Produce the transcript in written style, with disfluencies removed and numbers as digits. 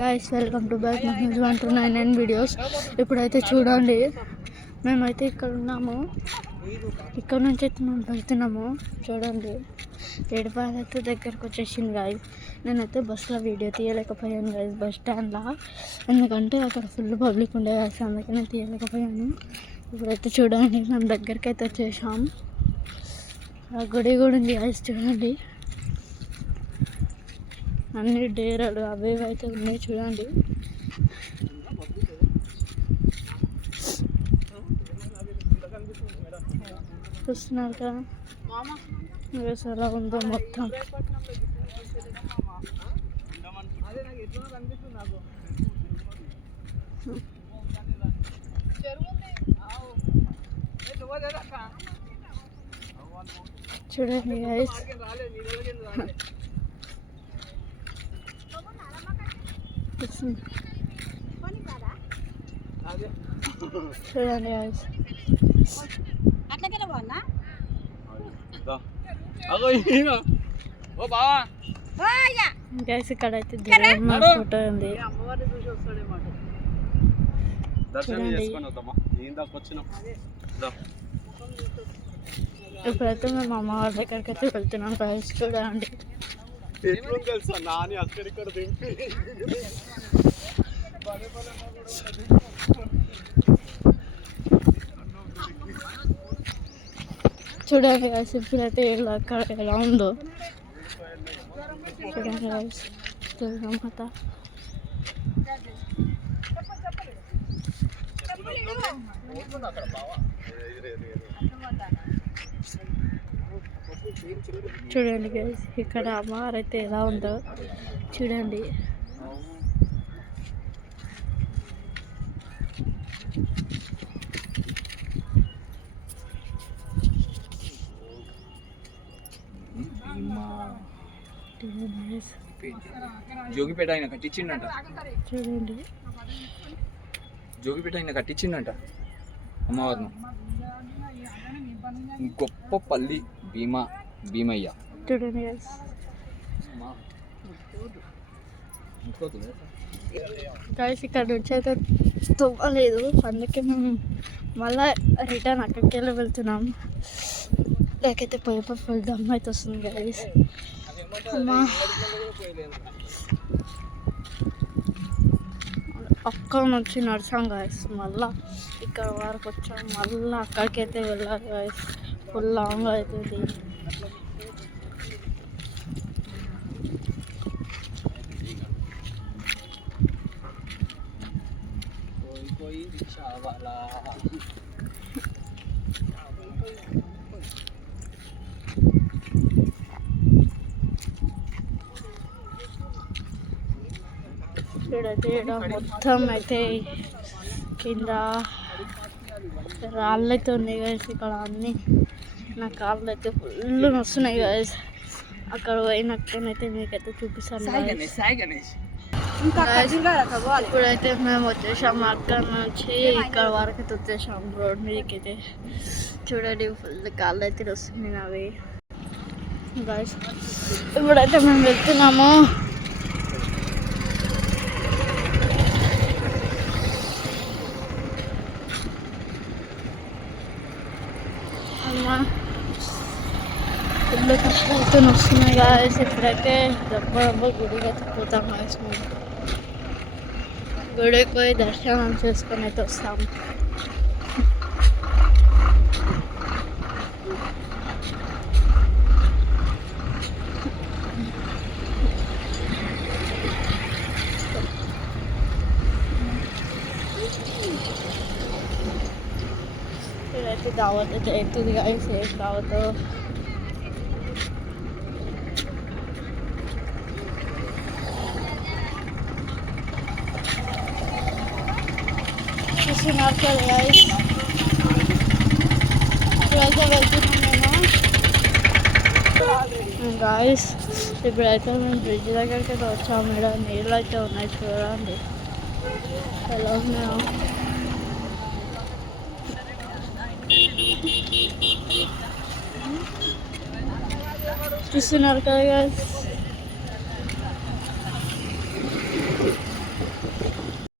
Guys welcome to back Mahesh 1299 videos. ఇప్పుడైతే చూడండి, మేమైతే ఇక్కడ ఉన్నాము. ఇక్కడ నుంచి అయితే మేము వెళ్తున్నాము. చూడండి, ఏడుపాయలు అయితే దగ్గరకు వచ్చేసింది గాయస్. నేనైతే బస్సులో వీడియో తీయలేకపోయాను గాయస్, బస్ స్టాండ్లో. ఎందుకంటే అక్కడ ఫుల్ పబ్లిక్ ఉండే గాయస్, అందుకనే తీయలేకపోయాను. ఇప్పుడైతే చూడండి, మేము దగ్గరికి అయితే వచ్చేసాం. ఆ గుడి కూడా ఉంది గాయస్, చూడండి. అన్ని డేరాలు అవి అయితే ఉన్నాయి, చూడండి. చూస్తున్నారు కదా ఎలా ఉందో మొత్తం. చూడండి గైస్, చూడండి గైస్. గైస్ ఇక్కడైతే దేవుని ఫోటో ఉంది, చూడండి. ఇప్పుడైతే మేము అమ్మ వాళ్ళ దగ్గరికి అయితే వెళ్తున్నాం గైస్, చూడండి. చూడండి గైస్, ఇప్పుడైతే అక్కడ ఎలా ఉందో చూడండి గైస్. దుర్గమాత చూడండి గైస్, ఇక్కడ అమ్మవారు అయితే ఎలా ఉందో చూడండి. జోగిపేట ఆయన కట్టించిండంట, చూడండి. జోగిపేట ఆయన కట్టించిండంట అమ్మవారిని. గొప్ప పల్లి భీమయ్య, చూడండి గైస్. గైస్ ఇక్కడ నుంచి అయితే తవ్వలేదు, అందుకే మేము మళ్ళీ రిటర్న్ అక్కడికి వెళ్ళి వెళ్తున్నాం. లేకైతే పోయి ఫుల్ దమ్ అయితే వస్తుంది గైస్. అమ్మా అక్కడ నుంచి నడిచాం గాయస్, మళ్ళీ ఇక్కడ వరకు వచ్చాం. మళ్ళీ అక్కడికి అయితే వెళ్ళాలి గాయస్, ఫుల్ లాంగ్ అవుతుంది. చూడైతే మొత్తం అయితే కింద రాళ్ళు అయితే ఉన్నాయి గాయస్. ఇక్కడ అన్నీ నా కాళ్ళు అయితే ఫుల్ వస్తున్నాయి గాయస్. అక్కడ పోయినట్టయితే మీకైతే చూపిస్తాను. ఇప్పుడైతే మేము వచ్చేసాము, అక్కడ నుంచి ఇక్కడ వరకు అయితే వచ్చేసాము. రోడ్ మీదకి అయితే చూడండి, ఫుల్ కాళ్ళు అయితే వస్తున్నాయి అవి గాయస్. ఇప్పుడైతే మేము వెళ్తున్నాము. ఫుల్ కష్టమైతే వస్తున్నాయి గాయస్. ఇప్పుడైతే దెబ్బ గుడికి అయితే పోతాం గాయస్. మేము గుడికి పోయి దర్శనం చేసుకొని అయితే వస్తాము. ఇప్పుడైతే దావత్ అయితే అవుతుంది గాయస్. ఏం దావతో చూస్తున్నారు కదా గైస్. ఇప్పుడైతే వెళ్తున్నాం మేము గాయస్. ఇప్పుడైతే మేము బ్రిడ్జ్ దగ్గరికి అయితే వచ్చాము. ఇక్కడ నీళ్ళు అయితే ఉన్నాయి, చూడండి ఎలా ఉన్నాయో. చూస్తున్నారు కదా గైస్.